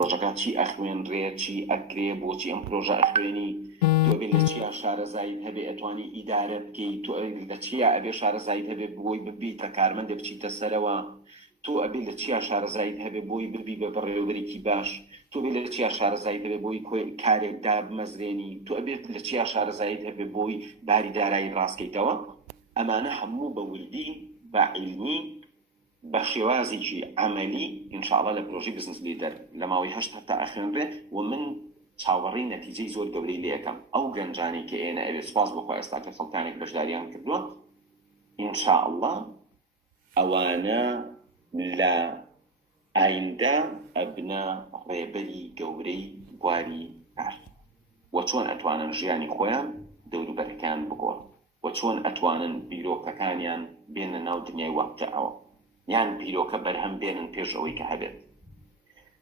ڕۆژەکە چی ئەخوێنرێ، چی ئەکرێ، بۆچی ئەم پرۆژە ئەخوێنی، تۆ ئەبێ لە چیا شارەزایت هەبێ ئەتوانی ئیدارە بکەیت، تۆ لە چیا ئەبێ شارەزایت هەبێ بۆی ببیتە کارمەندە بچیتە سەرەوە، تۆ ئەبێ لە چیا شارەزایت هەبێ بۆی ببی بە بەڕێوەبەرێکی باش، تۆ ئەبێ لە چیا شارەزایت هەبێ بۆی کارێک دابمەزرێنی، تۆ ئەبێ لە چیا شارەزایت هەبێ بۆی باری دارایی ڕاستکەیتەوە. ئەمانە هەموو بە وردی بە عیلمی بە شێوازێکی عەمەلی ئینشاءڵڵا لە پرۆژەی بزنس لیدەر لە ماوەی 8 هەفتە ئەخوێنرێ و من چاوەڕێی نەتیجەی زۆر گەورەی لێ یەکەم. ئەو گەنجانەی کە ئێنە ئەوێ سوپاس بۆ خۆی ئێستا کە خەڵکانێک بەشداریان کردووە، ئینشاءڵڵا ئەوانە لە ئایندە ئەبنە ڕێبەری گەورەی بواری کار و چۆن ئەتوانن ژیانی خۆیان دەوروبەرەکان بگۆڕن و چۆن ئەتوانن بیرۆکەکانیان بێنە ناو دنیای واقعەوە، یان بیرۆکە بەرهەم بێنن پێش ئەوەی کە هەبێت.